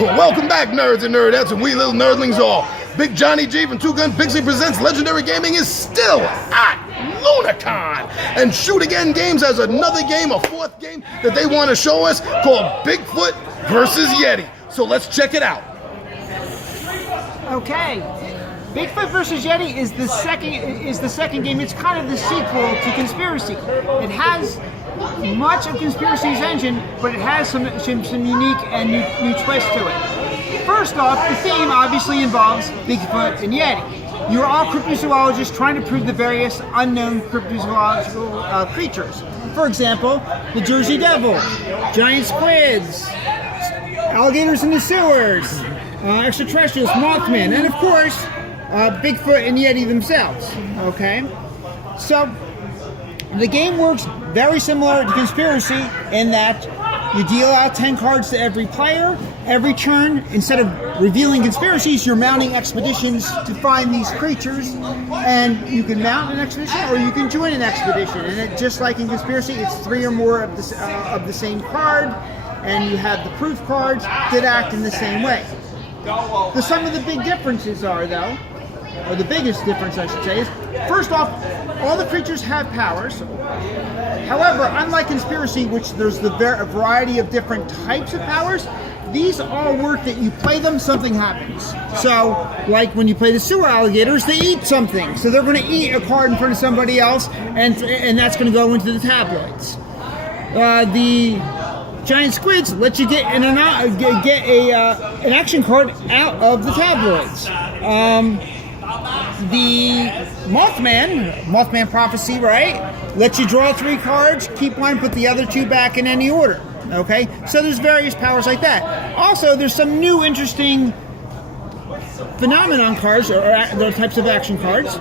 Welcome back, nerds and nerdettes, and we little nerdlings all. Big Johnny G from Two Gun Pixie Presents Legendary Gaming is still at Lunacon. And Shoot Again Games has another game, a fourth game, that they want to show us called Bigfoot versus Yeti. So let's check it out. Okay. Bigfoot vs. Yeti is the second game. It's kind of the sequel to Conspiracy. It has much of Conspiracy's engine, but it has some unique and new twists to it. First off, the theme obviously involves Bigfoot and Yeti. You're all cryptozoologists trying to prove the various unknown cryptozoological creatures. For example, the Jersey Devil, giant squids, alligators in the sewers, extraterrestrials, Mothman, and of course, Bigfoot and Yeti themselves. Okay? So, the game works very similar to Conspiracy in that you deal out 10 cards to every player. Every turn, instead of revealing conspiracies, you're mounting expeditions to find these creatures. And you can mount an expedition or you can join an expedition. And just like in Conspiracy, it's 3 or more of the same card. And you have the proof cards that act in the same way. Some of the big differences are, though, or the biggest difference I should say, is first off, all the creatures have powers. However, unlike Conspiracy, which there's a variety of different types of powers, these all work that you play them, something happens. So, like when you play the sewer alligators, they eat something. So they're going to eat a card in front of somebody else, and that's going to go into the tabloids. The giant squids let you get an action card out of the tabloids. The Mothman Prophecy, right? Lets you draw 3 cards, keep one, put the other 2 back in any order. Okay? So there's various powers like that. Also, there's some new interesting phenomenon cards, or those types of action cards,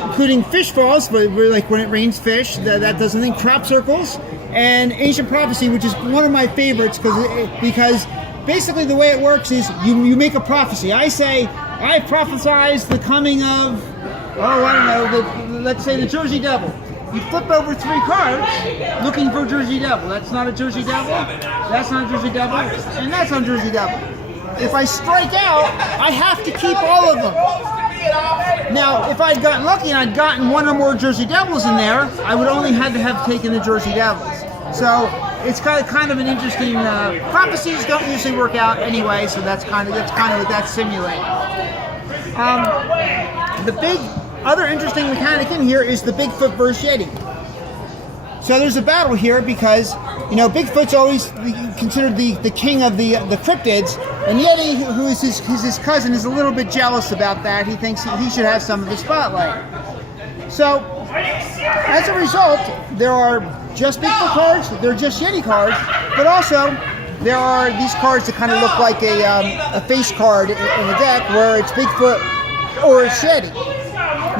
including fish falls, like when it rains fish, that does something, crop circles, and ancient prophecy, which is one of my favorites because basically the way it works is you make a prophecy. I say, I prophesize the coming of, let's say the Jersey Devil. You flip over 3 cards looking for Jersey Devil. That's not a Jersey Devil, that's not a Jersey Devil, and that's not a Jersey Devil. If I strike out, I have to keep all of them. Now, if I'd gotten lucky and I'd gotten 1 or more Jersey Devils in there, I would only had to have taken the Jersey Devils. So it's kind of an interesting. Prophecies don't usually work out anyway, so that's kind of what that's simulating. The big other interesting mechanic in here is the Bigfoot versus Yeti. So there's a battle here because, Bigfoot's always considered the king of the cryptids, and Yeti, who is his cousin, is a little bit jealous about that. He thinks he should have some of the spotlight. So, as a result, there are just Bigfoot cards, there are just Yeti cards, but also there are these cards that kind of look like a face card in a deck where it's Bigfoot or it's Yeti.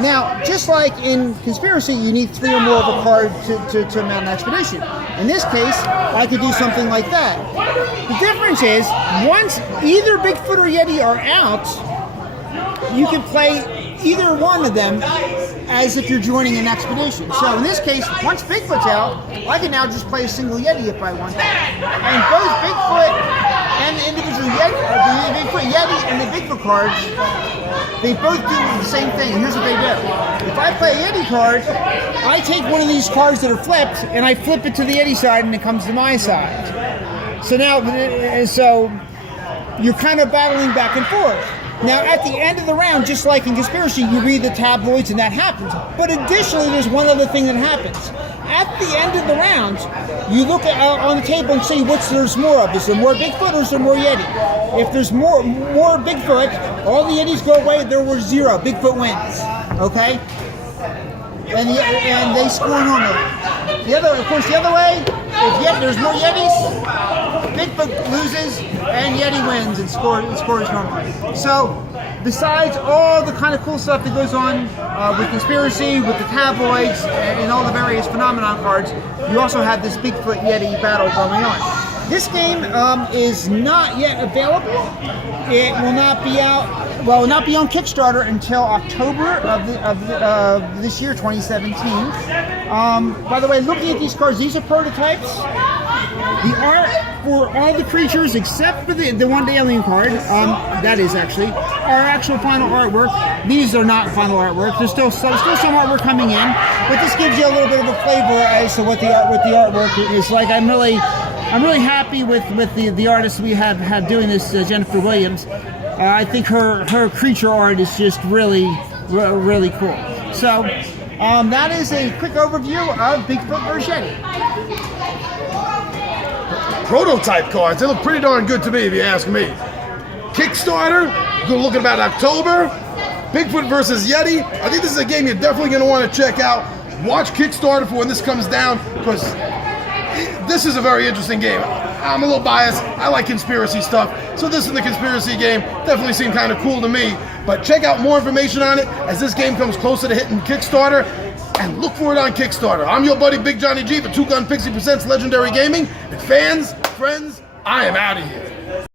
Now, just like in Conspiracy, you need 3 or more of a card to mount an expedition. In this case, I could do something like that. The difference is, once either Bigfoot or Yeti are out, you can play either one of them as if you're joining an expedition. So in this case, once Bigfoot's out, I can now just play a single Yeti if I want to. And both Bigfoot and the individual Yeti, the Bigfoot Yeti and the Bigfoot cards, they both do the same thing. Here's what they do. If I play a Yeti card, I take one of these cards that are flipped and I flip it to the Yeti side and it comes to my side. So now, you're kind of battling back and forth. Now, at the end of the round, just like in Conspiracy, you read the tabloids and that happens. But additionally, there's one other thing that happens. At the end of the round, you look on the table and see there's more of. Is there more Bigfoot or is there more Yeti? If there's more Bigfoot, all the Yetis go away, there was 0. Bigfoot wins. Okay? And they score normally. The other way, if there's more Yetis, Bigfoot loses and Yeti wins and scores normally. So, besides all the kind of cool stuff that goes on with Conspiracy, with the tabloids, and all the various phenomenon cards, you also have this Bigfoot Yeti battle going on. This game is not yet available. It will not be out. Well, it will not be on Kickstarter until October of this year, 2017. By the way, looking at these cards, these are prototypes. The art for all the creatures except for the one alien card, that is actually our actual final artwork. These are not final artwork. There's still some artwork coming in, but this gives you a little bit of a flavor as to what the artwork is like. I'm really happy with the artists we have doing this, Jennifer Williams. I think her creature art is just really cool. So that is a quick overview of Bigfoot vs. Yeti. Prototype cards, they look pretty darn good to me if you ask me. Kickstarter, good looking about October. Bigfoot versus Yeti, I think this is a game you're definitely going to want to check out. Watch Kickstarter for when this comes down, because this is a very interesting game. I'm a little biased, I like conspiracy stuff, so this in the conspiracy game definitely seemed kind of cool to me. But check out more information on it as this game comes closer to hitting Kickstarter, and look for it on Kickstarter. I'm your buddy Big Johnny G for Two Gun Pixie Presents Legendary Gaming, and fans, friends, I am out of here.